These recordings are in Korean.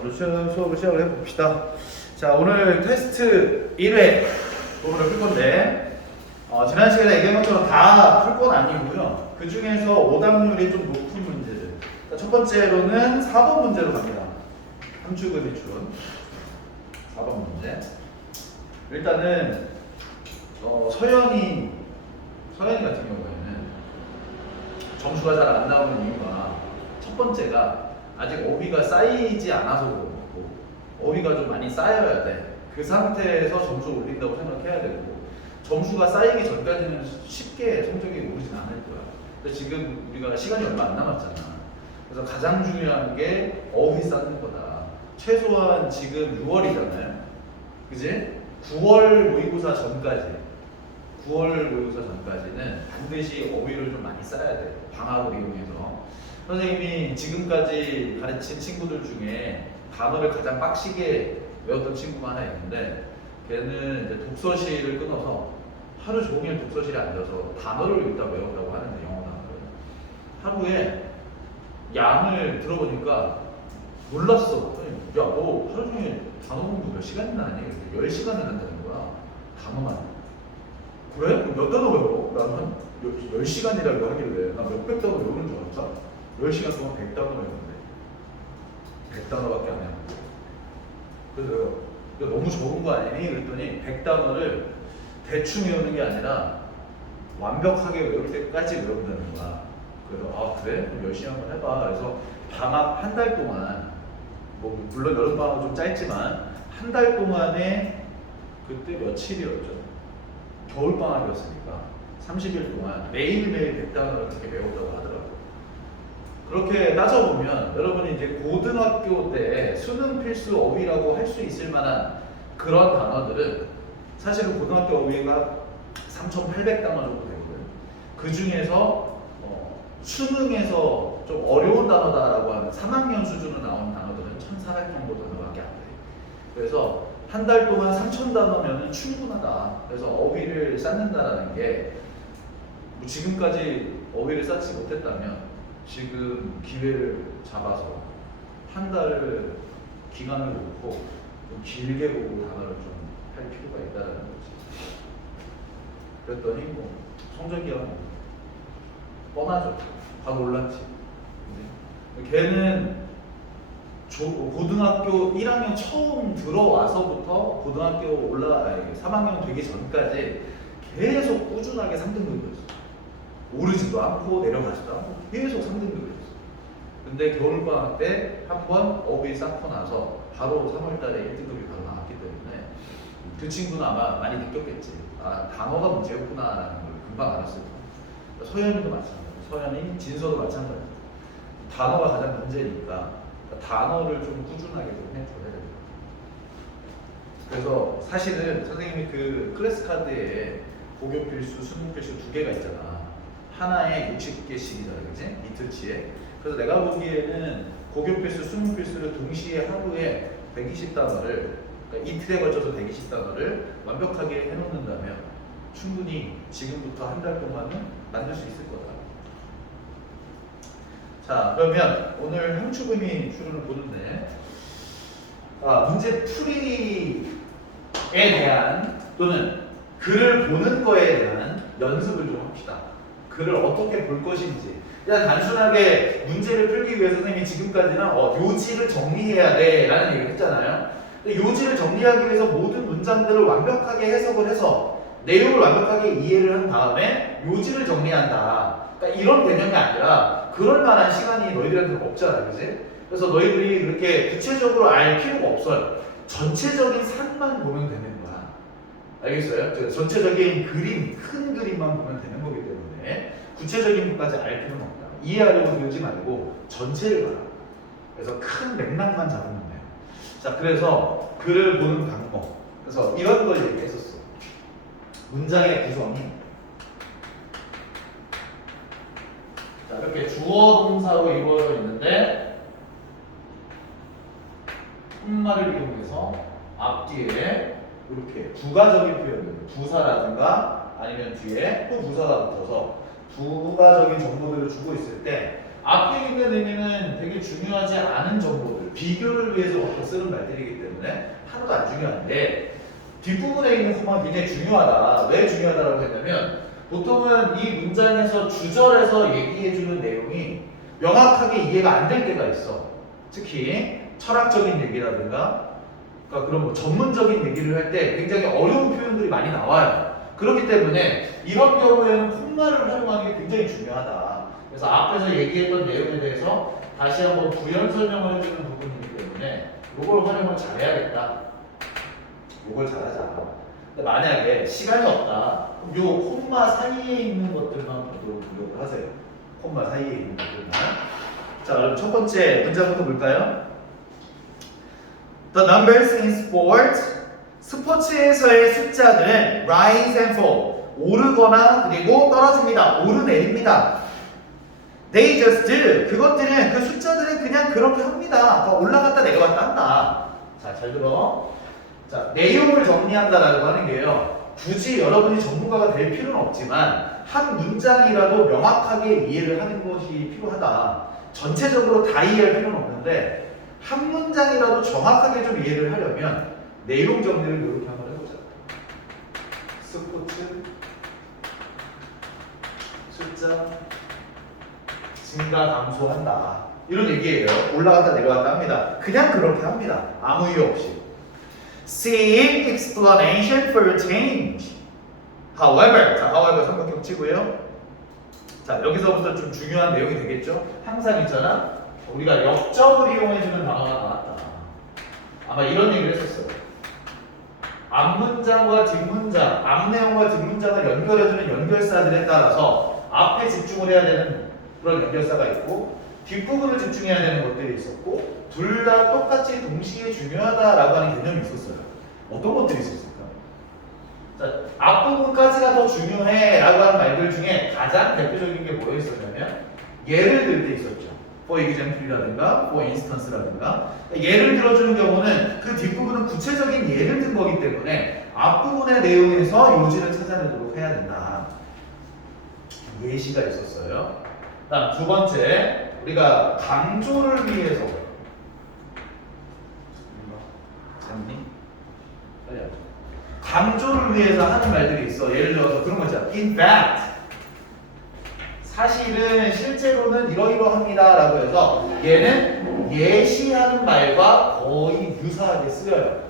오늘 수업을 시작을 해봅시다. 자, 오늘 테스트 1회 부분을 풀 건데, 지난 시간에 얘기한 것처럼 다 풀 건 아니고요. 그 중에서 오답률이 좀 높은 문제들. 자, 첫 번째로는 4번 문제로 갑니다. 함축은 이춘 4번 문제. 일단은 서연이 같은 경우에는 점수가 잘 안 나오는 이유가 첫 번째가 아직 어휘가 쌓이지 않아서 그렇고, 어휘가 좀 많이 쌓여야 돼. 그 상태에서 점수를 올린다고 생각해야 되고, 점수가 쌓이기 전까지는 쉽게 성적이 오르진 않을 거야. 근데 지금 우리가 시간이 얼마 안 남았잖아. 그래서 가장 중요한 게 어휘 쌓는 거다. 최소한 지금 6월이잖아요. 그지? 9월 모의고사 전까지는 반드시 어휘를 좀 많이 쌓아야 돼. 방학을 이용해서. 선생님이 지금까지 가르친 친구들 중에 단어를 가장 빡시게 외웠던 친구가 하나 있는데, 걔는 이제 독서실을 끊어서 하루 종일 독서실에 앉아서 단어를 읽다 외우라고 하는데, 영어 단어를. 하루에 양을 들어보니까 놀랐어. 야, 너 하루 종일 단어 공부 몇 시간이나 하니? 10시간을 한다는 거야. 단어만. 그래? 그럼 몇 단어 외워? 나는 한 10시간이라고 하길래 나 몇백 단어 외우는 줄 알았다. 10시간 동안 100단어 외웠는데 100단어밖에 안 해요. 그래서 야, 너무 적은 거 아니니? 그랬더니 100단어를 대충 외우는 게 아니라 완벽하게 외울 때까지 외운다는 거야. 그래서 아 그래? 그럼 열심히 한번 해봐. 그래서 방학 한 달 동안, 뭐 물론 여름방학은 좀 짧지만 한 달 동안에, 그때 며칠이었죠? 겨울방학이었으니까 30일 동안 매일매일 100단어를 그렇게 외웠다고 하더라고요. 그렇게 따져보면 여러분이 이제 고등학교 때 수능 필수 어휘라고 할 수 있을 만한 그런 단어들은 사실은 고등학교 어휘가 3,800단어 정도 되거든요. 그 중에서 수능에서 좀 어려운 단어다라고 하는 3학년 수준으로 나오는 단어들은 1,400 정도 단어밖에 안 돼요. 그래서 한 달 동안 3,000단어면 충분하다. 그래서 어휘를 쌓는다라는 게, 뭐 지금까지 어휘를 쌓지 못했다면 지금 기회를 잡아서 한 달을 기간을 놓고 좀 길게 보고 단어를 좀 할 필요가 있다는 거지. 그랬더니 뭐 성적이야 뭐 뻔하죠. 바로 올랐지. 걔는 고등학교 1학년 처음 들어와서부터 고등학교 3학년 되기 전까지 계속 꾸준하게 3등급이었어. 오르지도 않고 내려가지도 않고 계속 3등급이었어. 근데 겨울방학 때 한번 어휘 쌓고 나서 바로 3월달에 1등급이 바로 나왔기 때문에 그 친구는 아마 많이 느꼈겠지. 아, 단어가 문제였구나라는 걸 금방 알았을 거야. 서연이도 마찬가지고, 서연이, 진서도 마찬가지고. 단어가 가장 문제니까 단어를 좀 꾸준하게 좀 해줘야 돼요. 그래서 사실은 선생님이 그 클래스 카드에 고교 필수, 수능 필수 2개가 있잖아. 하나에 60개씩이잖아, 그지? 이틀치에. 그래서 내가 보기에는 고교 필수, 수능 필수를 동시에 하루에 120단어를, 그러니까 이틀에 걸쳐서 120단어를 완벽하게 해놓는다면 충분히 지금부터 한 달 동안은 만들 수 있을 거다. 자, 그러면 오늘 함축의미 추론을 보는데, 문제 풀이에 대한 또는 글을 보는 거에 대한 연습을 좀 합시다. 글을 어떻게 볼 것인지. 그냥 단순하게 문제를 풀기 위해 선생님이 지금까지는 요지를 정리해야 돼 라는 얘기를 했잖아요. 근데 요지를 정리하기 위해서 모든 문장들을 완벽하게 해석을 해서 내용을 완벽하게 이해를 한 다음에 요지를 정리한다. 그러니까 이런 개념이 아니라 그럴 만한 시간이 너희들한테는 없잖아, 그지? 그래서 너희들이 그렇게 구체적으로 알 필요가 없어요. 전체적인 산만 보면 되는 거야. 알겠어요? 전체적인 그림, 큰 그림만 보면 되는 거기 때문에 구체적인 것까지 알 필요는 없다. 이해하려고 들지 말고 전체를 봐라. 그래서 큰 맥락만 잡으면 돼요. 자, 그래서 글을 보는 방법. 그래서 이런 걸 얘기했었어. 문장의 구성이, 자, 이렇게 주어 동사로 이루어져 있는데 콤마를 이용해서 앞뒤에 이렇게 부가적인 표현들, 부사라든가 아니면 뒤에 또 부사가 붙어서 부가적인 정보들을 주고 있을 때 앞에 있는 의미는 되게 중요하지 않은 정보들, 비교를 위해서 쓰는 말들이기 때문에 하나도 안 중요한데 뒷부분에 있는 코마가 굉장히 중요하다. 왜 중요하다고 했냐면 보통은 이 문장에서 주절에서 얘기해주는 내용이 명확하게 이해가 안 될 때가 있어. 특히 철학적인 얘기라든가 그러니까 그런 뭐 전문적인 얘기를 할 때 굉장히 어려운 표현들이 많이 나와요. 그렇기 때문에 이런 경우에는 콤마를 활용하는 게 굉장히 중요하다. 그래서 앞에서 얘기했던 내용에 대해서 다시 한번 부연 설명을 해주는 부분이기 때문에 이걸 활용을 잘해야겠다. 이걸 잘하자. 근데 만약에 시간이 없다. 그럼 요 콤마 사이에 있는 것들만 보도록 노력을 하세요. 콤마 사이에 있는 것들만. 자, 그럼 첫 번째 문장부터 볼까요? The numbers in sport. 스포츠에서의 숫자들은 rise and fall. 오르거나 그리고 떨어집니다. 오르내립니다. They just do. 그것들은 그 숫자들은 그냥 그렇게 합니다. 올라갔다 내려갔다 한다. 자, 잘 들어. 자, 내용을 정리한다라고 하는 게요. 굳이 여러분이 전문가가 될 필요는 없지만 한 문장이라도 명확하게 이해를 하는 것이 필요하다. 전체적으로 다 이해할 필요는 없는데 한 문장이라도 정확하게 좀 이해를 하려면 내용 정리를 이렇게 한번 해보자. 스포츠 숫자 증가 감소한다. 이런 얘기예요. 올라갔다 내려갔다 합니다. 그냥 그렇게 합니다. 아무 이유 없이. Seek explanation for change. However, 자, however 삼각형 치고요. 자, 여기서부터 좀 중요한 내용이 되겠죠? 항상 있잖아. 우리가 역적을 이용해주는 단어가 나왔다. 아마 이런 얘기를 했었어요. 앞문장과 뒷문장, 앞내용과 뒷문장을 연결해주는 연결사들에 따라서 앞에 집중을 해야 되는 그런 연결사가 있고 뒷부분을 집중해야 되는 것들이 있었고 둘 다 똑같이 동시에 중요하다라고 하는 개념이 있었어요. 어떤 것들이 있었을까? 자, 앞부분까지가 더 중요해 라고 하는 말들 중에 가장 대표적인 게 뭐였었냐면 예를 들 때 있었죠. for example이라든가 for instance라든가 예를 들어주는 경우는 그 뒷부분은 구체적인 예를 든 거기 때문에 앞부분의 내용에서 요지를 찾아내도록 해야 된다. 예시가 있었어요. 다음 두 번째 우리가 강조를 위해서 강조를 위해서 하는 말들이 있어. 예를 들어서 그런 거 있잖아. In fact 사실은 실제로는 이러이러합니다 라고 해서 얘는 예시하는 말과 거의 유사하게 쓰여요.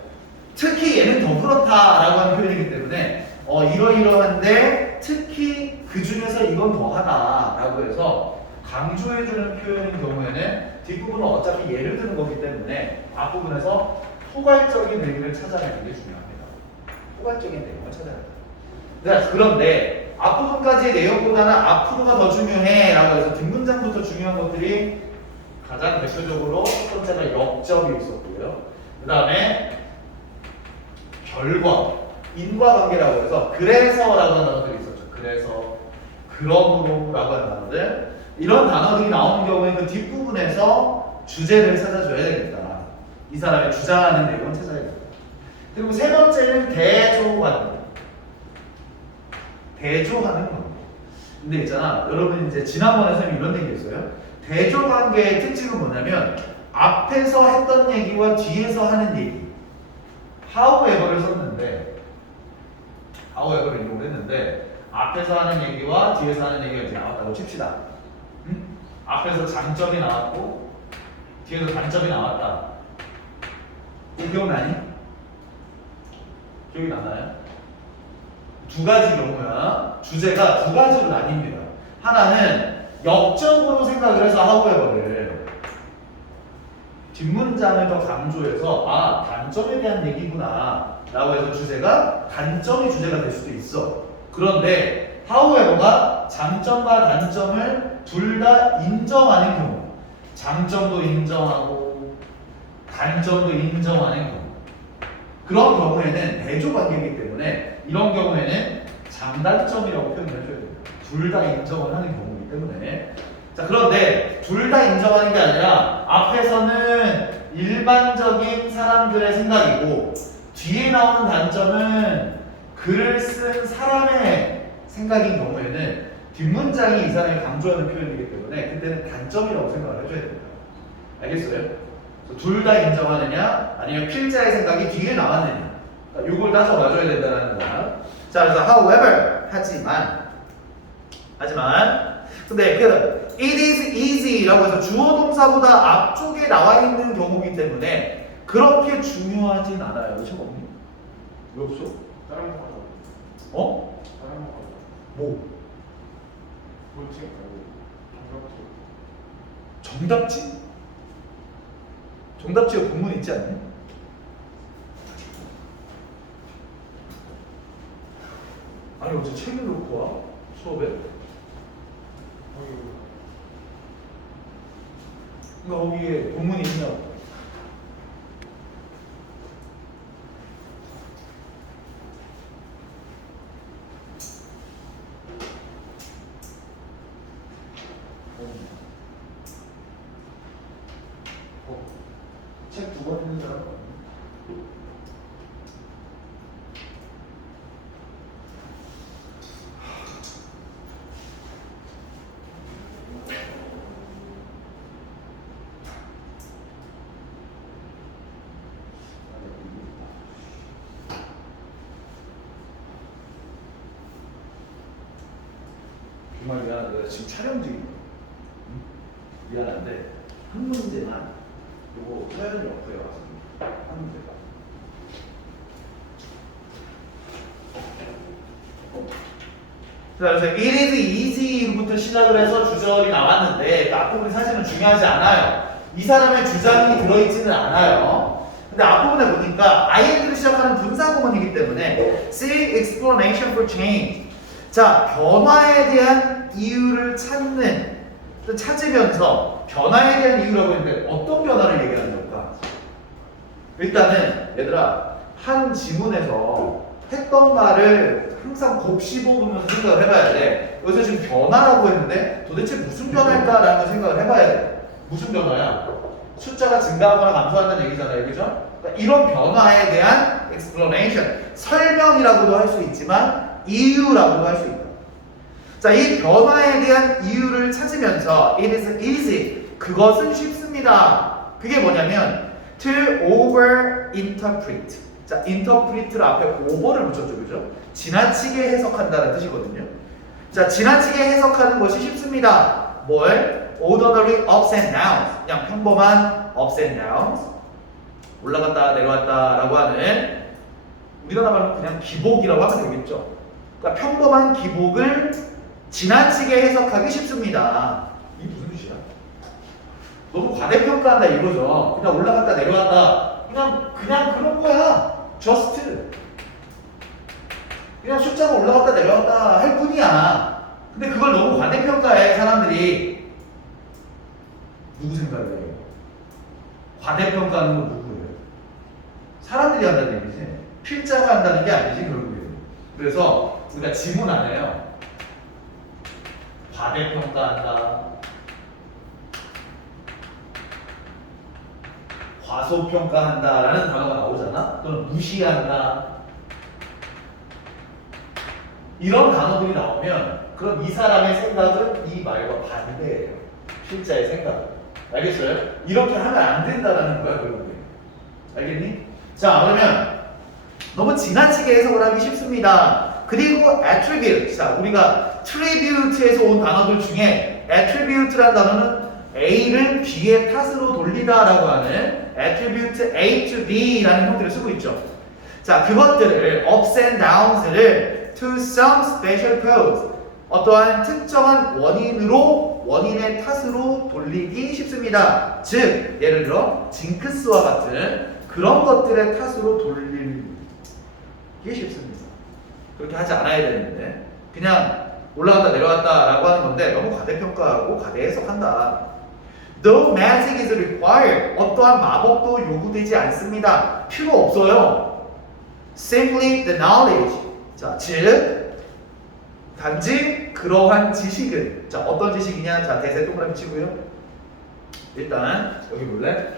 특히 얘는 더 그렇다라고 하는 표현이기 때문에 이러이러한데 특히 그 중에서 이건 더하다라고 해서 강조해주는 표현인 경우에는 뒷부분은 어차피 예를 드는 거기 때문에 앞부분에서 포괄적인 의미를 찾아내는 게 중요합니다. 포괄적인 내용을 찾아낸다. 자, 그런데 앞부분까지의 내용보다는 앞으로가 더 중요해 라고 해서 뒷문장부터 중요한 것들이 가장 대표적으로 첫 번째가 역접이 있었고요. 그 다음에 결과, 인과관계라고 해서 그래서라고 하는 단어들이 있었죠. 그래서, 그러므로 라고 하는 단어들. 이런 단어들이 나오는 경우에 그 뒷부분에서 주제를 찾아줘야 되겠다. 이 사람이 주장하는 내용을 찾아야 됩니다. 그리고 세 번째는 대조관계. 대조하는 관계. 근데 있잖아, 여러분 이제 지난번에 선생님이 이런 얘기 했어요. 대조관계의 특징은 뭐냐면 앞에서 했던 얘기와 뒤에서 하는 얘기. however를 썼는데 however를 이용을 했는데 앞에서 하는 얘기와 뒤에서 하는 얘기가 이제 나왔다고 칩시다. 응? 앞에서 장점이 나왔고 뒤에서 단점이 나왔다. 이거 기억나니? 기억이 나나요? 두 가지 경우야. 주제가 두 가지로 나뉩니다. 하나는 역적으로 생각을 해서 however를 뒷문장을 더 강조해서 단점에 대한 얘기구나 라고 해서 주제가 단점이 주제가 될 수도 있어. 그런데 however가 장점과 단점을 둘 다 인정하는 경우, 장점도 인정하고 단점도 인정하는 경우, 그런 경우에는 대조관계이기 때문에 이런 경우에는 장단점이라고 표현을 해줘야 됩니다. 둘 다 인정을 하는 경우이기 때문에. 자, 그런데 둘 다 인정하는 게 아니라 앞에서는 일반적인 사람들의 생각이고 뒤에 나오는 단점은 글을 쓴 사람의 생각인 경우에는 뒷문장이 이 사람이 강조하는 표현이기 때문에 그때는 단점이라고 생각을 해줘야 됩니다. 알겠어요? 둘 다 인정하느냐 아니면 필자의 생각이 뒤에 나왔느냐. 그러니까 이걸 따져봐줘야 된다는 거야. 자, 그래서 however 하지만 근데 그 it is easy라고 해서 주어 동사보다 앞쪽에 나와 있는 경우이기 때문에 그렇게 중요하진 않아요. 그렇죠? 왜 없어? 다른 거 하자. 어? 다른 거 하자. 뭐? 볼팅 말고 정답지. 정답지? 정답지가 본문 있지 않니? 아니 어제 책을 놓고 와? 수업에? 그러니까 거기에 본문이 있냐고. 책 두 번 읽는 사람? 정말 미안한데 지금 촬영 중이야. 미안한데 한 문제만 요거 서현이 옆에 와서 한 문제가. 자, 그래서 it is easy부터 시작을 해서 주절이 나왔는데 그 앞부분이 사실은 중요하지 않아요. 이 사람의 주장이 들어있지는 않아요. 근데 앞부분에 보니까 ing로 시작하는 분사구문이기 때문에 see explanation for change. 자, 변화에 대한 이유를 찾으면서 변화에 대한 이유라고 했는데 어떤 변화를 얘기하는 걸까? 일단은 얘들아 한 지문에서 했던 말을 항상 곱씹어보면서 생각을 해봐야 돼. 여기서 지금 변화라고 했는데 도대체 무슨 변화일까라는 걸 생각을 해봐야 돼. 무슨 변화야? 숫자가 증가하거나 감소한다는 얘기잖아요. 그죠? 그러니까 이런 변화에 대한 explanation, 설명이라고도 할 수 있지만 이유라고도 할 수 있다. 자, 이 변화에 대한 이유를 찾으면서 it is easy, 그것은 쉽습니다. 그게 뭐냐면 to over interpret. 자, interpret를 앞에 over를 붙였죠, 그죠? 지나치게 해석한다는 뜻이거든요. 자, 지나치게 해석하는 것이 쉽습니다. 뭘? ordinary ups and downs. 그냥 평범한 ups and downs. 올라갔다 내려왔다라고 하는 우리나라 말로 그냥 기복이라고 하면 되겠죠. 그러니까 평범한 기복을 지나치게 해석하기 쉽습니다. 이게 무슨 뜻이야? 너무 과대평가한다 이거죠. 그냥 올라갔다 내려왔다. 그냥 그런 거야. just. 그냥 숫자가 올라갔다 내려왔다 할 뿐이야. 근데 그걸 너무 과대평가해 사람들이. 누구 생각이에요? 과대평가하는 건 누구예요? 사람들이 한다는 얘기지. 필자가 한다는 게 아니지 결국에는. 그래서 우리가 지문 안에요. 과대평가한다, 과소평가한다라는 단어가 나오잖아. 또는 무시한다. 이런 단어들이 나오면 그럼 이 사람의 생각은 이 말과 반대예요. 필자의 생각은. 알겠어요? 이렇게 하면 안 된다라는 거야 결국에. 알겠니? 자, 그러면 너무 지나치게 해석을 하기 쉽습니다. 그리고 attribute. 자, 우리가 tribute에서 온 단어들 중에 attribute라는 단어는 A를 B의 탓으로 돌리다라고 하는 attribute A to B라는 형태를 쓰고 있죠. 자, 그것들을 ups and downs를 to some special cause, 어떠한 특정한 원인의 탓으로 돌리기 쉽습니다. 즉, 예를 들어 징크스와 같은 그런 것들의 탓으로 돌리기 쉽습니다. 그렇게 하지 않아야 되는데 그냥 올라갔다 내려갔다 라고 하는 건데 너무 과대평가하고 과대해석한다. No magic is required. 어떠한 마법도 요구되지 않습니다. 필요 없어요. Simply the knowledge. 자, 즉 단지 그러한 지식은, 자, 어떤 지식이냐? 자, 대세 동그라미 치고요. 일단 여기 볼래?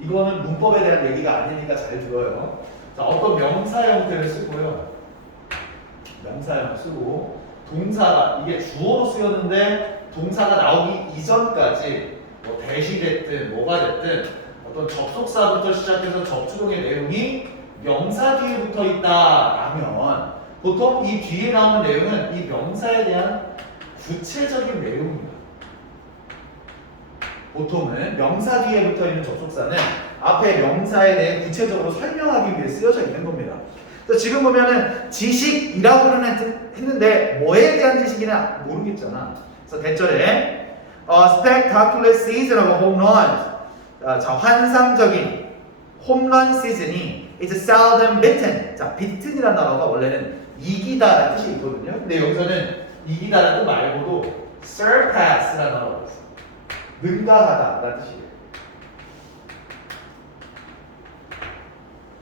이거는 문법에 대한 얘기가 아니니까 잘 들어요. 자, 어떤 명사 형태를 쓰고요. 명사형 쓰고 동사가 이게 주어로 쓰였는데 동사가 나오기 이전까지 뭐 대시 됐든 뭐가 됐든 어떤 접속사부터 시작해서 접주동의 내용이 명사 뒤에 붙어 있다라면 보통 이 뒤에 나오는 내용은 이 명사에 대한 구체적인 내용입니다. 보통은 명사 뒤에 붙어 있는 접속사는 앞에 명사에 대해 구체적으로 설명하기 위해 쓰여져 있는 겁니다. 그래서 지금 보면은 지식이라고 했는데 뭐에 대한 지식이냐 모르겠잖아. 그래서 대절에 spectacular season of home runs. 자, 환상적인 홈런 시즌이 is seldom beaten. 자, beaten이라는 단어가 원래는 이기다라는 뜻이 있거든요. 근데 여기서는 이기다라는 뜻 말고도 surpass라는 단어가 있어요. 능가하다라는 뜻이에요.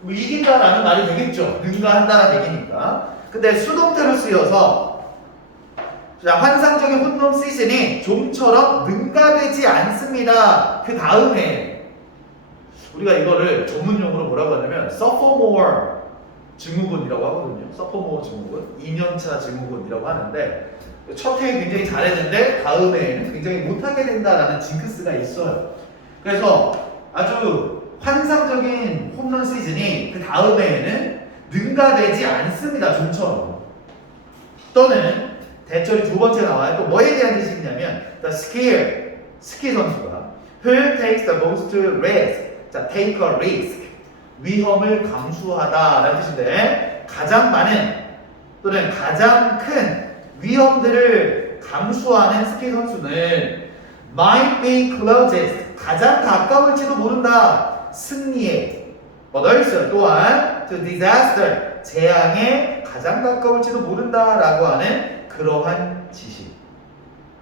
뭐 이긴다라는 말이 되겠죠. 능가한다라는 얘기니까. 근데 수동태로 쓰여서 자, 환상적인 홈런 시즌이 좀처럼 능가되지 않습니다. 그 다음에 우리가 이거를 전문용어로 뭐라고 하냐면 sophomore 증후군이라고 하거든요. sophomore 증후군, 2년차 증후군이라고 하는데 첫 해에 굉장히 잘했는데 다음 해에는 굉장히 못하게 된다라는 징크스가 있어요. 그래서 아주 환상적인 홈런 시즌이 그 다음 해에는 능가되지 않습니다. 좀처럼. 또는 대절이 두 번째 나와요. 또 뭐에 대한 뜻이냐면 the skier, 스키 선수가 who takes the most risk. 자, take a risk. 위험을 감수하다라는 뜻인데 가장 많은 또는 가장 큰 위험들을 감수하는 스키 선수는 might be closest. 가장 가까울지도 모른다. 승리에. but also 또한 to disaster. 재앙에 가장 가까울지도 모른다라고 하는 그러한 지식.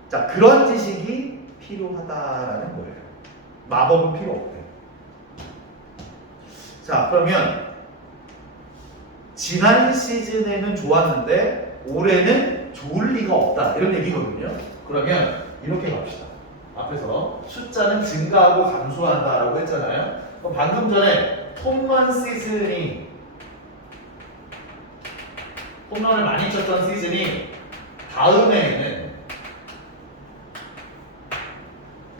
자, 그런 지식이 필요하다라는 거예요. 마법은 필요 없대. 자, 그러면 지난 시즌에는 좋았는데 올해는 좋을 리가 없다 이런 얘기거든요. 그러면 이렇게 갑시다. 앞에서 숫자는 증가하고 감소한다라고 했잖아요. 그럼 방금 전에 홈런 시즌이 홈런을 많이 쳤던 시즌이 다음에는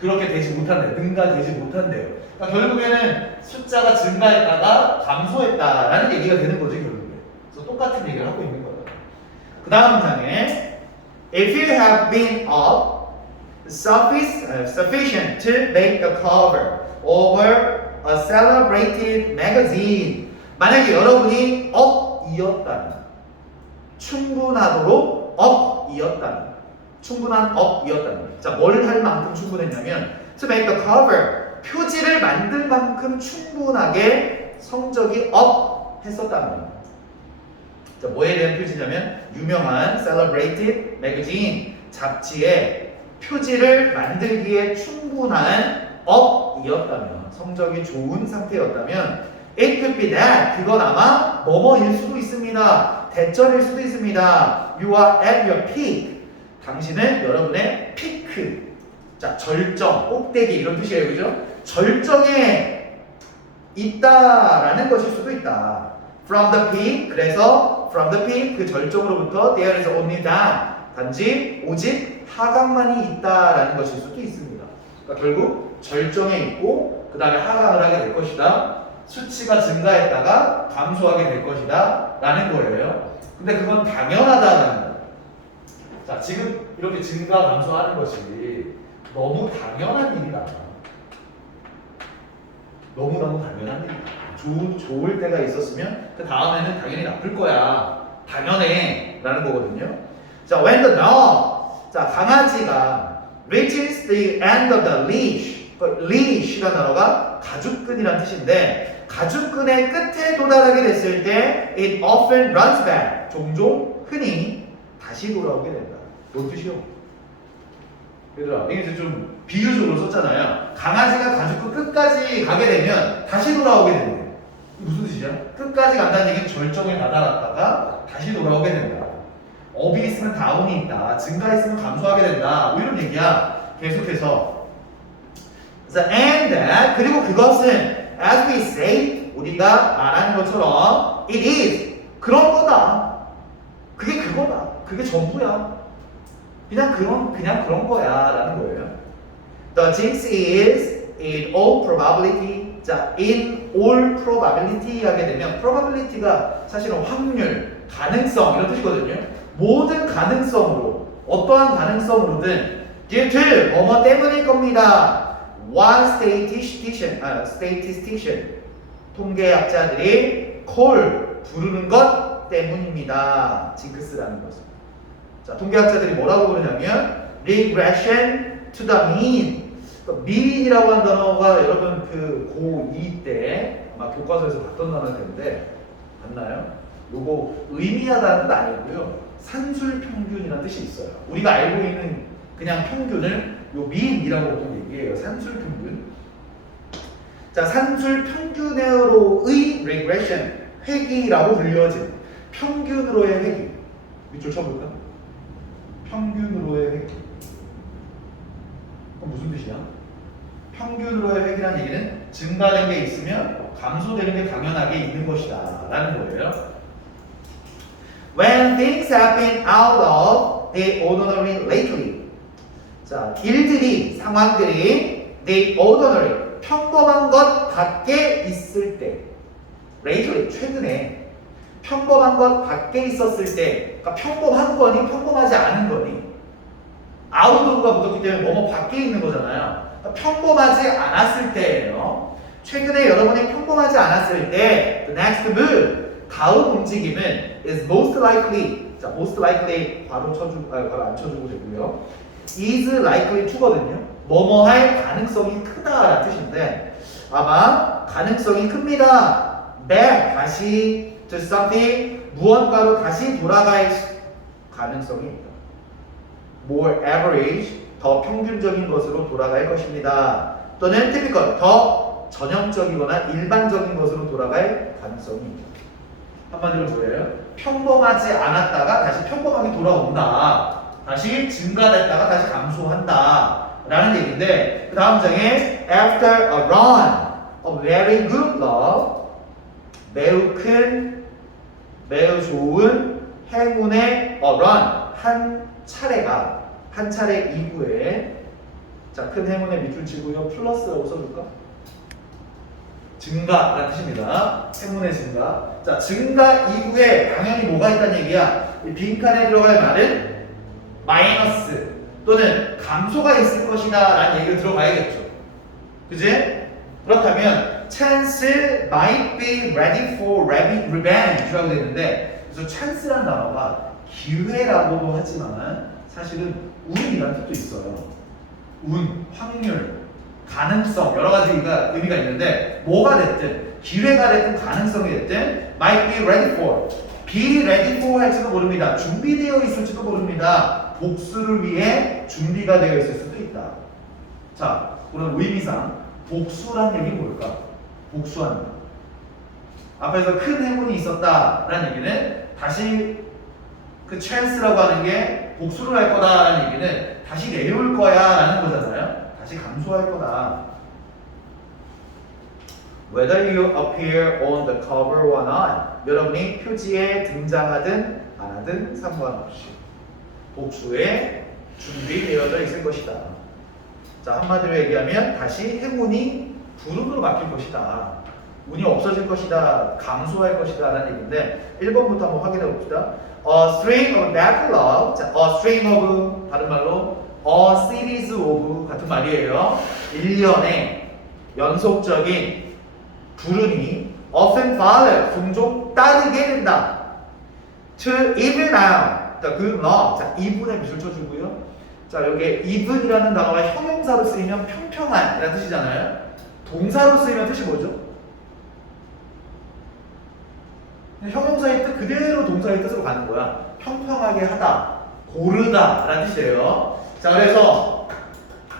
그렇게 되지 못한대요. 능가되지 못한대요. 그러니까 결국에는 숫자가 증가했다가 감소했다라는 얘기가 되는 거죠, 결국에. 그래서 똑같은 얘기를 하고 있는 거예요. 그 다음 문장에 If you have been up sufficient to make the cover over a celebrated magazine. 만약에 여러분이 up이었다면 충분하도록 up이었다면 충분한 up이었다면 자, 뭘 할 만큼 충분했냐면 to make the cover 표지를 만들 만큼 충분하게 성적이 up 했었다는 자, 뭐에 대한 표지냐면 유명한 celebrated magazine 잡지의 표지를 만들기에 충분한 up이었다면 성적이 좋은 상태였다면 it could be that 그건 아마 뭐뭐일 수도 있습니다. 대절일 수도 있습니다. You are at your peak 당신은 여러분의 피크 자, 절정, 꼭대기 이런 뜻이에요. 그죠? 절정에 있다라는 것일 수도 있다. From the peak, 그래서 from the peak, 그 절정으로부터 there is only down, 단지 오직 하강만이 있다라는 것일 수도 있습니다. 그러니까 결국 절정에 있고 그 다음에 하강을 하게 될 것이다. 수치가 증가했다가 감소하게 될 것이다 라는 거예요. 근데 그건 당연하다는 거예요. 자, 지금 이렇게 증가 감소하는 것이 너무 당연한 일이다. 너무너무 당연한 일이다. 좋을 때가 있었으면 그 다음에는 당연히 나쁠 거야. 당연해 라는 거거든요. 자, when the dog 자, 강아지가 reaches the end of the leash leash이라는 단어가 가죽끈이라는 뜻인데 가죽끈의 끝에 도달하게 됐을 때 it often runs back 종종 흔히 다시 돌아오게 된다. 뭔 뜻이요? 얘들아, 이게 이제 좀 비유적으로 썼잖아요. 강아지가 가죽끈 끝까지 가게 되면 다시 돌아오게 된대. 무슨 뜻이야? 끝까지 간다는 얘기는 절정에 다다랐다가 다시 돌아오게 된다. 업이 있으면 다운이 있다. 증가했으면 감소하게 된다. 뭐 이런 얘기야. 계속해서. 그래서 and that 그리고 그것은 as we say 우리가 말하는 것처럼 it is 그런 거다. 그게 그거다. 그게 전부야. 그냥 그런 거야라는 거예요. The jinx is in all probability 자, in all probability 하게 되면 probability가 사실은 확률, 가능성 이런 뜻이거든요. 모든 가능성으로 어떠한 가능성으로든 due to 뭐뭐 때문일 겁니다. One statistician 통계학자들이 call 부르는 것 때문입니다. 징크스라는 것은. 자, 통계학자들이 뭐라고 부르냐면 regression to the mean. mean이라고 한 단어가 여러분 그 고2 때 아마 교과서에서 봤던 단어일 텐데 봤나요? 요거 의미하다는 뜻 아니고요. 산술 평균이라는 뜻이 있어요. 우리가 알고 있는 그냥 평균을 요 mean이라고 보통 얘기해요. 산술 평균. 자, 산술 평균으로의 regression, 회귀라고 불려진 평균으로의 회귀. 밑줄 쳐볼까? 평균으로의 회귀. 그럼 무슨 뜻이야? 평균으로의 회귀라는 얘기는 증가된 게 있으면 감소되는 게 당연하게 있는 것이다 라는 거예요. When things happen out of the ordinary lately. 자, 일들이, 상황들이 the ordinary, 평범한 것 밖에 있을 때, lately, 최근에 평범한 것 밖에 있었을 때, 그러니까 평범한 거니 평범하지 않은 거니 아웃오브가 붙었기 때문에 뭐뭐 밖에 있는 거잖아요. 그러니까 평범하지 않았을 때예요. 최근에 여러분이 평범하지 않았을 때 the next move, 다음 움직임은 is most likely. 자, most likely 바로 안 쳐주고 되고요. is likely to거든요. 뭐뭐 할 가능성이 크다라는 뜻인데 아마 가능성이 큽니다. back, 다시 to something, 무언가로 다시 돌아갈 가능성이 있다. more average, 더 평균적인 것으로 돌아갈 것입니다. 또는 typical, 더 전형적이거나 일반적인 것으로 돌아갈 가능성이 있다. 한마디로 뭐예요? 평범하지 않았다가 다시 평범하게 돌아온다. 다시 증가됐다가 다시 감소한다 라는 얘기인데 그 다음 장에 after a run, a very good love, 매우 큰, 매우 좋은 행운의 a run, 한 차례 이후에 자, 큰 행운의 밑줄 치고요. 플러스라고 써줄까? 증가라는 뜻입니다. 행운의 증가. 자, 증가 이후에 당연히 뭐가 있다는 얘기야? 이 빈칸에 들어갈 말은 마이너스 또는 감소가 있을 것이다 라는 얘기가 들어가야겠죠. 그지? 그렇다면 chance might be ready for revenge 라고 되는데 그래서 chance라는 단어가 기회라고도 하지만 사실은 운이라는 뜻도 있어요. 운, 확률, 가능성 여러 가지 의미가 있는데 뭐가 됐든 기회가 됐든 가능성이 됐든 might be ready for, be ready for 할지도 모릅니다. 준비되어 있을지도 모릅니다. 복수를 위해 준비가 되어 있을 수도 있다. 자, 그럼 의미상 복수란 얘기는 뭘까? 복수한다. 앞에서 큰 행운이 있었다라는 얘기는 다시 그 chance라고 하는 게 복수를 할 거다라는 얘기는 다시 내려올 거야라는 거잖아요. 다시 감소할 거다. Whether you appear on the cover or not, 여러분이 표지에 등장하든 안 하든 상관없이 복수에 준비되어져 있을 것이다. 자, 한마디로 얘기하면 다시 행운이 불운으로 바뀔 것이다. 운이 없어질 것이다. 감소할 것이다 라는 얘기인데 1번부터 한번 확인해 봅시다. A string of bad luck. 자, a string of 다른 말로 a series of 같은 말이에요. 일련의 연속적인 불운이 often follow, 종종 따르게 된다. To even out the good luck. 자, even에 미술 쳐주고요. 자, 여기 even이라는 단어가 형용사로 쓰이면 평평한 이라는 뜻이잖아요. 동사로 쓰이면 뜻이 뭐죠? 형용사의 뜻 그대로 동사의 뜻으로 가는 거야. 평평하게 하다, 고르다 라는 뜻이에요. 자, 그래서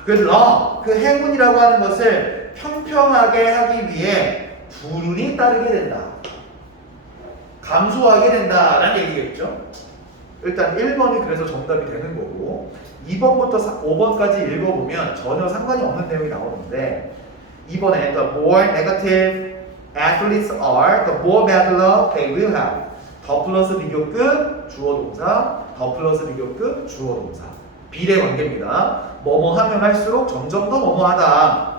good luck, 그 행운이라고 하는 것을 평평하게 하기 위해 불운이 따르게 된다. 감소하게 된다 라는 얘기겠죠. 일단 1번이 그래서 정답이 되는 거고 2번부터 5번까지 읽어보면 전혀 상관이 없는 내용이 나오는데 2번에 the more negative athletes are, the more bad luck they will have. 더 플러스 비교급 주어 동사, 더 플러스 비교급 주어 동사. 비례 관계입니다. 뭐뭐 하면 할수록 점점 더 뭐뭐하다.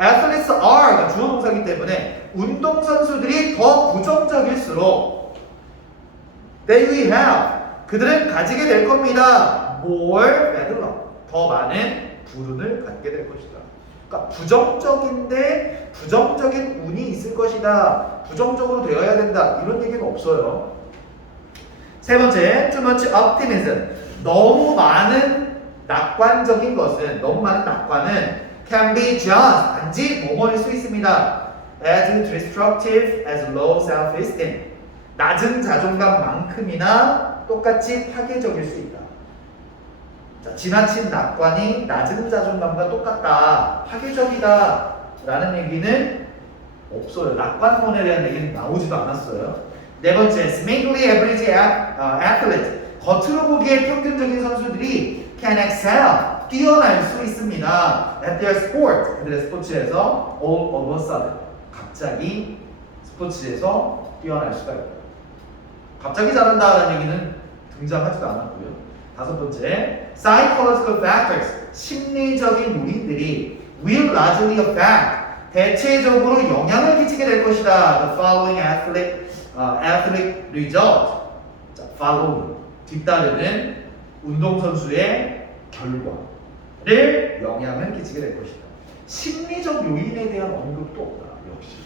athletes are가 주어 동사이기 때문에 운동선수들이 더 부정적일수록 they will have 그들은 가지게 될 겁니다. more bad luck 더 많은 불운을 갖게 될 것이다. 그러니까 부정적인데 부정적인 운이 있을 것이다. 부정적으로 되어야 된다. 이런 얘기는 없어요. 세 번째, too much optimism. 너무 많은 낙관적인 것은, 너무 많은 낙관은 can be just, 단지 뭐뭐일 수 있습니다. as destructive as low self-esteem. 낮은 자존감만큼이나 똑같이 파괴적일 수 있다. 자, 지나친 낙관이 낮은 자존감과 똑같다, 파괴적이다 라는 얘기는 없어요. 낙관론에 대한 얘기는 나오지도 않았어요. 네 번째, seemingly average athlete. 겉으로 보기에 평균적인 선수들이 can excel, 뛰어날 수 있습니다. at their sport, 그들의 스포츠에서 all of a sudden, 갑자기 스포츠에서 뛰어날 수가 있다. 갑자기 잘한다라는 얘기는 등장하지도 않았고요. 다섯 번째, psychological factors, 심리적인 요인들이 will largely affect, 대체적으로 영향을 끼치게 될 것이다. The following athletic result. 자, following, 뒤따르는 운동선수의 결과를 영향을 끼치게 될 것이다. 심리적 요인에 대한 언급도 없다. 역시.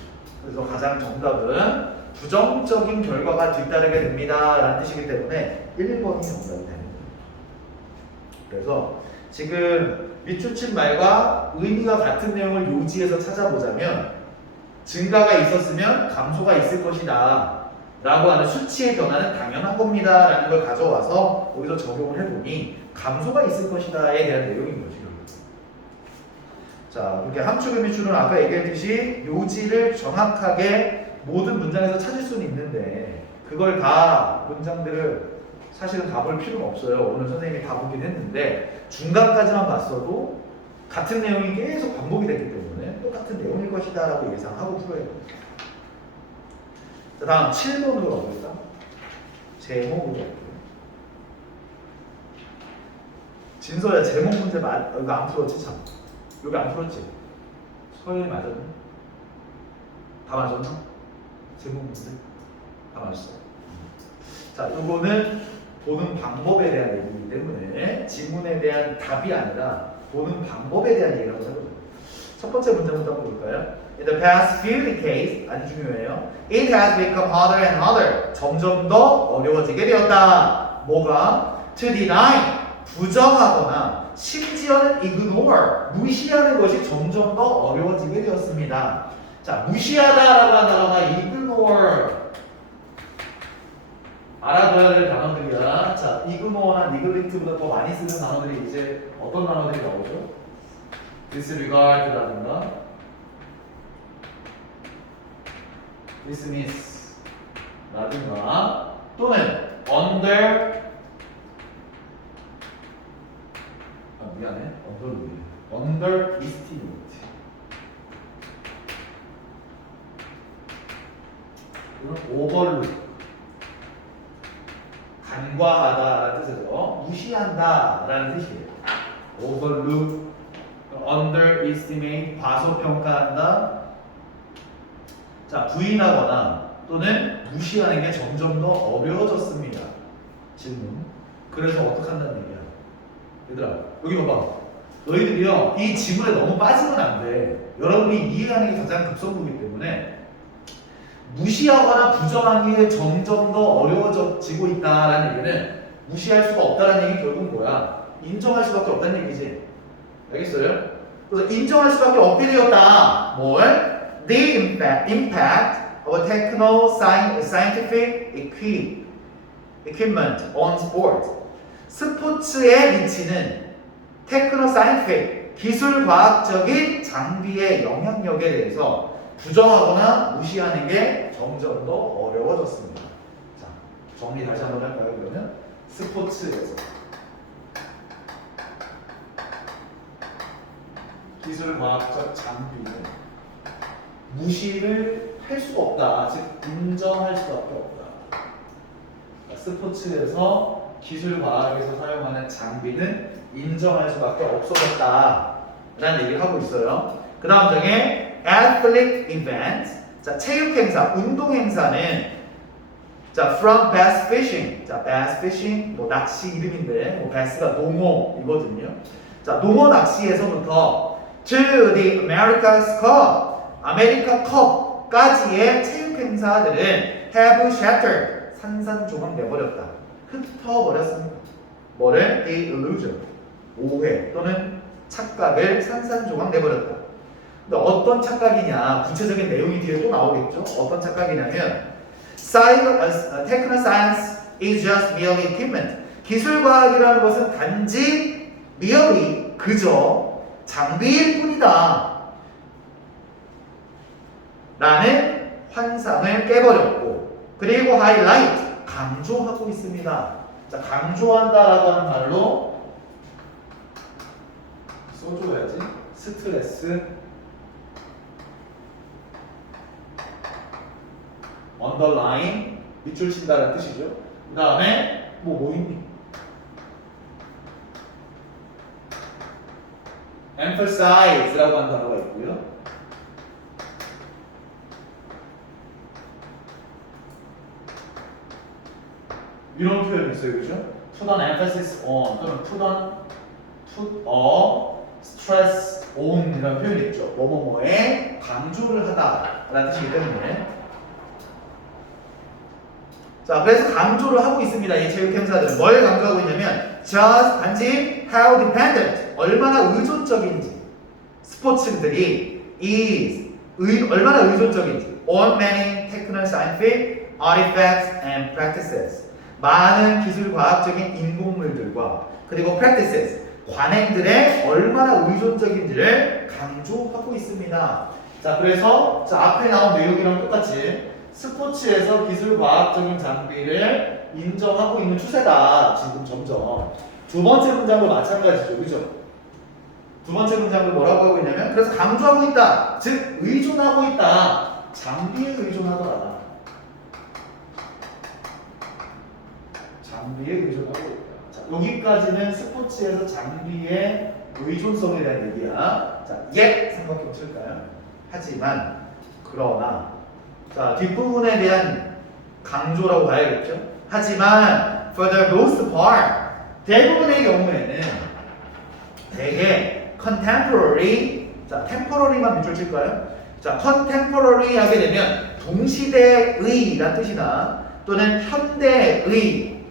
그래서 가장 정답은 부정적인 결과가 뒤따르게 됩니다 라는 뜻이기 때문에 1번이 정답이 됩니다. 그래서 지금 밑줄친 말과 의미가 같은 내용을 요지에서 찾아보자면 증가가 있었으면 감소가 있을 것이다 라고 하는 수치의 변화는 당연한 겁니다 라는 걸 가져와서 여기서 적용을 해보니 감소가 있을 것이다에 대한 내용인 거죠. 자, 이렇게 함축의 밑줄은 아까 얘기했듯이 요지를 정확하게 모든 문장에서 찾을 수는 있는데 그걸 다 문장들을 사실은 다 볼 필요는 없어요. 오늘 선생님이 다 보긴 했는데 중간까지만 봤어도 같은 내용이 계속 반복이 됐기 때문에 똑같은 내용일 것이다 라고 예상하고 풀어야 됩니다. 자, 다음 7번으로 가보겠다. 제목으로 갈게요. 진서야, 제목 문제 이거 안 풀었지 참. 여기 안 풀었지? 서현이 맞았나? 다 맞았나? 제목 문제? 다 맞았어. 자, 이거는 보는 방법에 대한 얘기이기 때문에 지문에 대한 답이 아니라 보는 방법에 대한 얘기라고 해보죠. 첫 번째 문제부터 한번 볼까요? In the past few decades, 아주 중요해요. It has become harder and harder. 점점 더 어려워지게 되었다. 뭐가? To deny, 부정하거나 심지어는 ignore, 무시하는 것이 점점 더 어려워지게 되었습니다. 자, 무시하다라고 하는 단어가 ignore. 알아둬야 될 단어들이야. 자, ignore나 neglect보다 더 많이 쓰는 단어들이 이제 어떤 단어들이 나오죠? disregard라든가 dismiss라든가 또는 underestimate 이건 overlook 간과하다라는 뜻에서 무시한다라는 뜻이에요. overlook, underestimate, 과소평가한다. 자, 부인하거나 또는 무시하는 게 점점 더 어려워졌습니다. 질문. 그래서 어떻게 한다는 얘기야? 얘들아, 여기 봐봐. 너희들이요, 이 지문에 너무 빠지면 안 돼. 여러분이 이해하는 게 가장 급선무이기 때문에 무시하거나 부정하는 게 점점 더 어려워지고 있다라는 얘기는 무시할 수가 없다라는 얘기 결국은 뭐야? 인정할 수밖에 없다는 얘기지. 알겠어요? 그래서 인정할 수밖에 없게 되었다. 뭘? The impact of techno-scientific equipment on sport. 스포츠에 미치는 techno-scientific, 기술과학적인 장비의 영향력에 대해서 부정하거나 무시하는 게 점점 더 어려워졌습니다. 자, 정리 다시 한번 할까요? 그러면 스포츠에서 기술과학적 장비는 무시를 할 수가 없다. 즉 인정할 수밖에 없다. 스포츠에서 기술과학에서 사용하는 장비는 인정할 수밖에 없어졌다 라는 얘기를 하고 있어요. 그 다음 중에 athletic event. 자, 체육 행사, 운동 행사는 자, from bass fishing. 자, bass fishing 뭐 낚시 이름인데 뭐 bass가 농어이거든요. 자, 농어 낚시에서부터 to the America's Cup. 아메리카 컵까지의 체육 행사들은 have shattered. 산산조각 내버렸다. 흩어버렸습니다. 뭐를? The illusion. 오해 또는 착각을 산산조각 내버렸다. 근데 어떤 착각이냐? 구체적인 내용이 뒤에 또 나오겠죠? 어떤 착각이냐면 techno science is just merely equipment. 기술과학이라는 것은 단지 merely 그저 장비일 뿐이다 라는 환상을 깨버렸고, 그리고 highlight 강조하고 있습니다. 자, 강조한다라고 하는 말로 써줘야지. 스트레스, underline, 밑줄 친다는 뜻이죠. 그 다음에 뭐 있니? emphasize라고 하는 단어가 있고요. 이런 표현이 있어요, 그죠? Put an emphasis on 또는 put a stress on 이라는 표현이 있죠. 뭐뭐뭐에 강조를 하다라는 뜻이기 때문에. 자, 그래서 강조를 하고 있습니다. 이 체육 행사들은 뭘 강조하고 있냐면 just 단지 how dependent 얼마나 의존적인지 스포츠들이 얼마나 의존적인지 on many technical scientific artifacts and practices 많은 기술 과학적인 인공물들과 그리고 practices 관행들의 얼마나 의존적인지를 강조하고 있습니다. 자, 그래서 자, 앞에 나온 내용이랑 똑같이 스포츠에서 기술 과학적인 장비를 인정하고 있는 추세다. 지금 점점. 두 번째 문장도 마찬가지죠. 그죠? 두 번째 문장도 뭐라고 하고 있냐면 그래서 강조하고 있다. 즉 의존하고 있다. 장비에 의존하더라. 장비에 의존하고 있다. 자, 여기까지는 스포츠에서 장비의 의존성에 대한 얘기야. 자, 삼각형 칠까요? 하지만 그러나 자, 뒷부분에 대한 강조라고 봐야겠죠. 하지만 for the most part 대부분의 경우에는 되게 contemporary 자, temporary만 밑줄 칠까요? 자, contemporary 하게 되면 동시대의라는 뜻이나 또는 현대의라는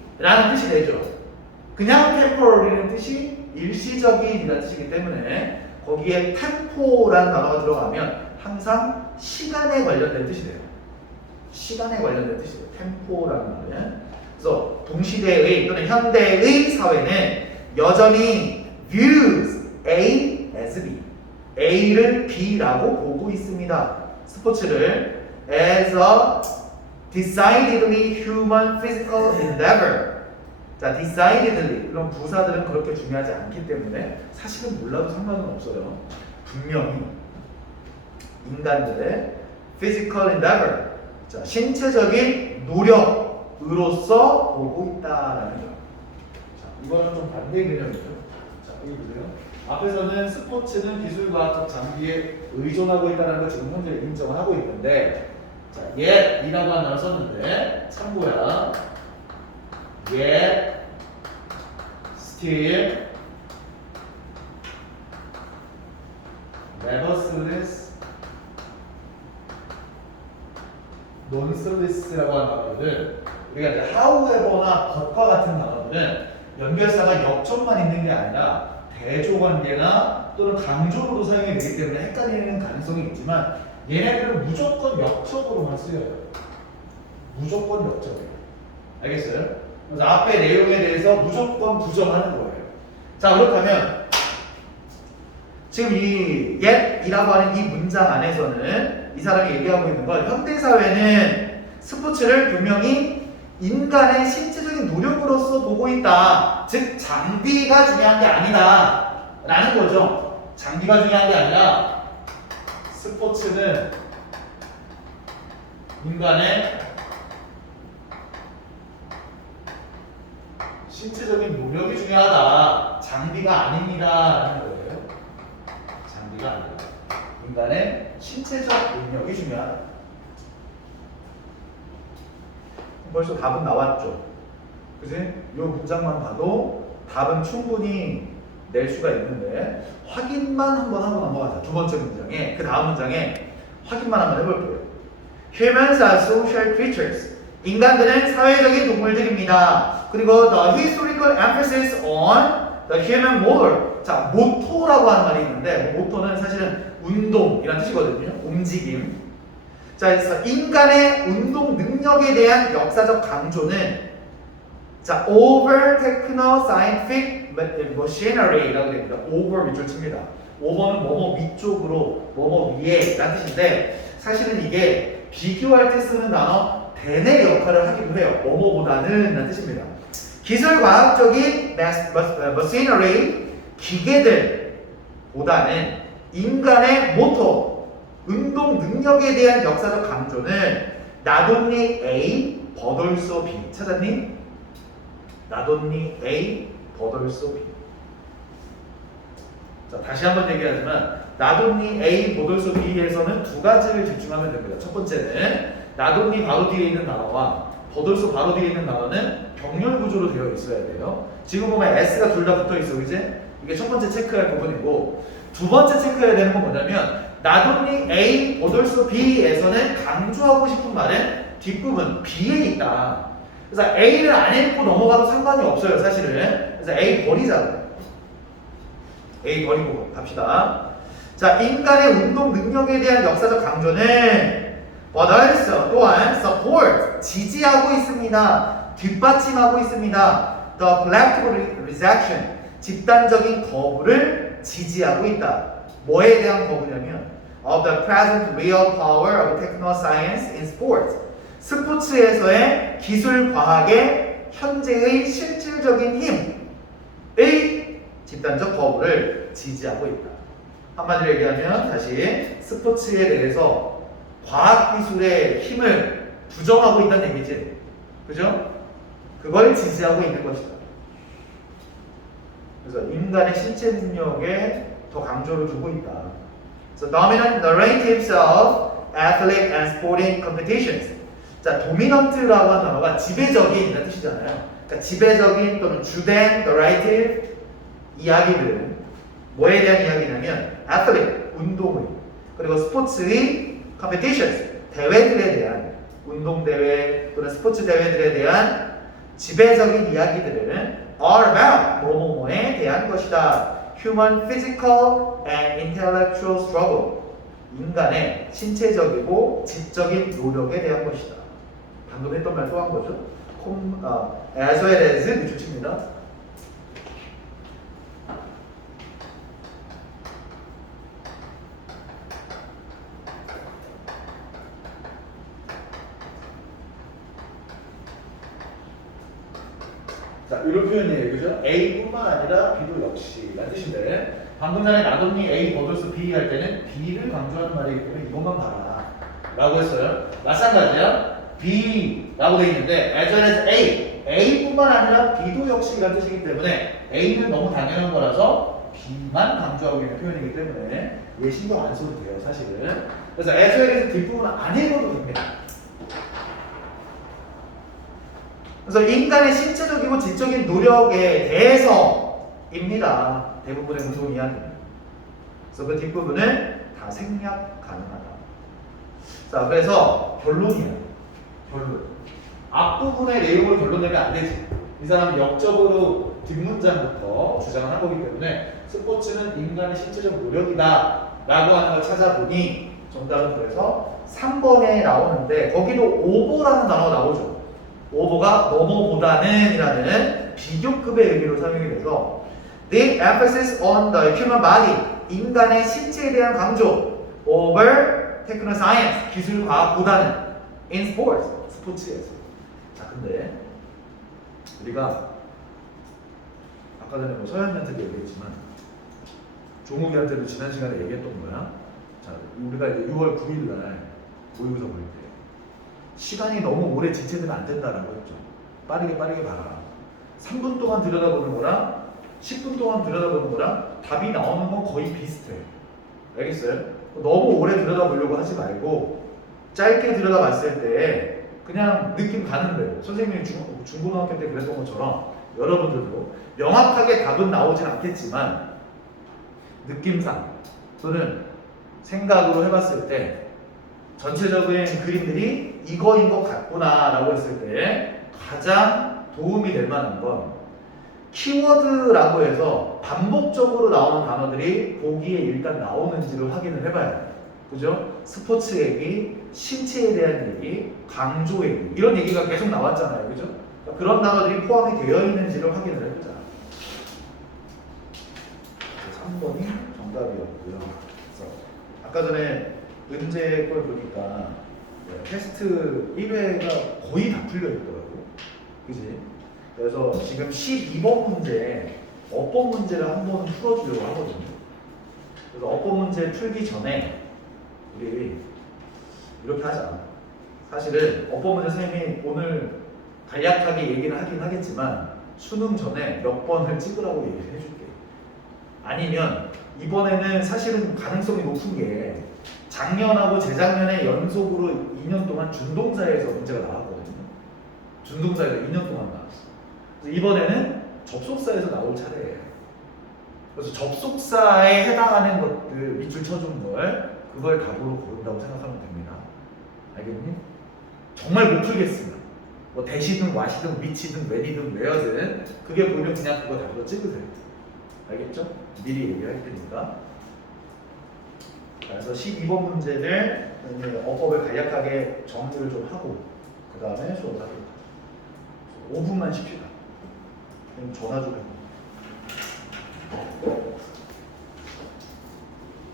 뜻이 되죠. 그냥 temporary는 뜻이 일시적인이라는 뜻이기 때문에 거기에 tempo라는 단어가 들어가면 항상 시간에 관련된 뜻이 돼요. 시간에 관련된 뜻이에요. 템포라는 말은. 그래서 동시대의 또는 현대의 사회는 여전히 views A as B, A를 B라고 보고 있습니다. 스포츠를 as a decidedly human physical endeavor. 자, decidedly 그런 부사들은 그렇게 중요하지 않기 때문에 사실은 몰라도 상관은 없어요. 분명히 인간들의 physical endeavor 자, 신체적인 노력으로서 보고 있다라는 거. 자, 이거는 좀 반대 개념이죠. 자, 여기 보세요. 앞에서는 스포츠는 기술과학적 장비에 의존하고 있다는 걸 지금 현재 인정을 하고 있는데, 자, yet이라고 하는 단어를 썼는데 참고야. yet, still, nevertheless, nonetheless라고 하는 단어들 우리가 이제 however나 but과 같은 단어들은 연결사가 역접만 있는 게 아니라 대조관계나 또는 강조로도 사용이 되기 때문에 헷갈리는 가능성이 있지만 얘네들은 무조건 역접으로만 쓰여요. 무조건 역접이에요. 알겠어요? 그래서 앞에 내용에 대해서 무조건 부정하는 거예요. 자, 그렇다면 지금 이 yet이라고 하는 이 문장 안에서는 이 사람이 얘기하고 있는 건 현대사회는 스포츠를 분명히 인간의 신체적인 노력으로서 보고 있다. 즉 장비가 중요한 게 아니다 라는 거죠. 장비가 중요한 게 아니라 스포츠는 인간의 신체적인 노력이 중요하다. 장비가 아닙니다 라는 거예요. 장비가 아니다. 인간의 신체적 능력이 중요하다. 벌써 답은 나왔죠. 그지? 이 문장만 봐도 답은 충분히 낼 수가 있는데 확인만 한번 하고 넘어가자. 두 번째 문장에 그 다음 문장에 확인만 한번 해볼게요. Humans are social creatures. 인간들은 사회적인 동물들입니다. 그리고 the historical emphasis on the human motor. 자, 모토라고 하는 말이 있는데 모토는 사실은 운동이라는 뜻이거든요. 움직임. 자, 그래서 인간의 운동 능력에 대한 역사적 강조는 자, over techno scientific machinery라고 됩니다. over 밑줄 칩니다. over는 뭐뭐 위쪽으로 뭐뭐 위에 라는 뜻인데 사실은 이게 비교할 때 쓰는 단어 대내 역할을 하기도 해요. 뭐뭐보다는 라는 뜻입니다. 기술과학적인 machinery 기계들보다는 인간의 모토 운동 능력에 대한 역사적 강조는 not only A but also B. 찾았니? not only A but also B. 자, 다시 한번 얘기하지만 not only A but also B에서는 두 가지를 집중하면 됩니다. 첫 번째는 not only 바로 뒤에 있는 단어와 but also 바로 뒤에 있는 단어는 병렬 구조로 되어 있어야 돼요. 지금 보면 S가 둘 다 붙어 있어, 이제 이게 첫 번째 체크할 부분이고 두 번째 체크해야 되는 건 뭐냐면 not only A but also B에서는 강조하고 싶은 말은 뒷부분 B에 있다. 그래서 A를 안 읽고 넘어가도 상관이 없어요, 사실은. 그래서 A 버리자고요. A 버리고 갑시다. 자, 인간의 운동 능력에 대한 역사적 강조는 but also 또한 support 지지하고 있습니다. 뒷받침하고 있습니다. The collective rejection 집단적인 거부를 지지하고 있다. 뭐에 대한 거부냐면 of the present real power of techno-science in sports. 스포츠에서의 기술 과학의 현재의 실질적인 힘의 집단적 거부를 지지하고 있다. 한마디로 얘기하면 다시 스포츠에 대해서 과학기술의 힘을 부정하고 있다는 얘기지. 그죠? 그걸 지지하고 있는 것이다. 그래서 인간의 신체 능력에 더 강조를 두고 있다. So dominant narratives of athletic and sporting competitions. 자, dominant라고 하는 단어가 지배적인이라는 뜻이잖아요. 그러니까 지배적인 또는 주된 narrative 이야기들은 뭐에 대한 이야기냐면 athletic 운동의 그리고 스포츠의 competitions 대회들에 대한 운동 대회 또는 스포츠 대회들에 대한 지배적인 이야기들은 are about 뭐뭐뭐에 대한 것이다. Human physical and intellectual struggle 인간의 신체적이고 지적인 노력에 대한 것이다. 방금 했던 말 또 한 거죠. as well as 밑줄 칩니다. 자, 이런 표현이에요. 그죠? A뿐만 아니라 B도 역시 라는 뜻인데 방금 전에 not only A but also B 할 때는 B를 강조하는 말이기 때문에 이것만 봐라 라고 했어요. 마찬가지야. B 라고 되어 있는데 as well as A A뿐만 아니라 B도 역시 라는 뜻이기 때문에 A는 너무 당연한 거라서 B만 강조하고 있는 표현이기 때문에 얘 신경 안 써도 돼요, 사실은. 그래서 as well as 뒷부분 안 읽어도 됩니다. 그래서 인간의 신체적이고 지적인 노력에 대해서입니다. 대부분의 운동 이야기는. 그래서 그 뒷부분은 다 생략 가능하다. 자, 그래서 결론이야. 결론. 앞부분의 내용을 결론내면 안 되지. 이 사람은 역적으로 뒷문장부터 주장을 한 거기 때문에 스포츠는 인간의 신체적 노력이다 라고 하는 걸 찾아보니 정답은 그래서 3번에 나오는데 거기도 오버라는 단어가 나오죠. 오버가 뭐뭐보다는 이라는 비교급의 의미로 사용이 돼서 The emphasis on the human body 인간의 신체에 대한 강조 over techno-science 기술과학보다는 in sports 스포츠에서. 자, 근데 우리가 아까 전에 뭐 서현이한테도 얘기했지만 종욱이한테도 지난 시간에 얘기했던 거야. 자, 우리가 이제 6월 9일날 모의고사 볼 때 시간이 너무 오래 지체되면 안 된다라고 했죠. 빠르게 봐라. 3분 동안 들여다보는 거랑 10분 동안 들여다보는 거랑 답이 나오는 건 거의 비슷해. 알겠어요? 너무 오래 들여다보려고 하지 말고 짧게 들여다봤을 때 그냥 느낌 가는 대로 선생님이 중고등학교 때 그랬던 것처럼 여러분들도 명확하게 답은 나오진 않겠지만 느낌상 또는 생각으로 해봤을 때 전체적인 그림들이 이거인 것 같구나 라고 했을 때 가장 도움이 될 만한 건 키워드라고 해서 반복적으로 나오는 단어들이 보기에 일단 나오는지를 확인을 해봐야 돼요. 그죠? 스포츠 얘기, 신체에 대한 얘기, 강조 얘기 이런 얘기가 계속 나왔잖아요. 그죠? 그러니까 그런 단어들이 포함이 되어 있는지를 확인을 해보자. 3번이 정답이었고요. 그래서 아까 전에 은재 걸 보니까 테스트 1회가 거의 다 풀려 있더라고. 그지? 그래서 지금 12번 문제 어법 문제를 한번 풀어주려고 하거든요. 그래서 어법 문제 풀기 전에 우리 이렇게 하자. 사실은 어법 문제 선생님이 오늘 간략하게 얘기는 하긴 하겠지만 수능 전에 몇 번을 찍으라고 얘기를 해줄게. 아니면 이번에는 사실은 가능성이 높은 게 작년하고 재작년에 연속으로 2년 동안 준동사에서 문제가 나왔거든요. 준동사에서 2년 동안 나왔어. 그래서 이번에는 접속사에서 나올 차례예요. 그래서 접속사에 해당하는 것들 밑줄 쳐준 걸 그걸 답으로 고른다고 생각하면 됩니다. 알겠니? 정말 못 풀겠으면 뭐 대시든 와시든 위치든 웬이든 웨어든 그게 보이면 그냥 그거 답으로 찍으세요. 알겠죠? 미리 얘기할 테니까. 그래서 12번 문제를 어법을 간략하게 정리를 좀 하고 그 다음에 수업을 하도록 하죠. 5분만 쉽시다. 그럼 전화 좀 해봐.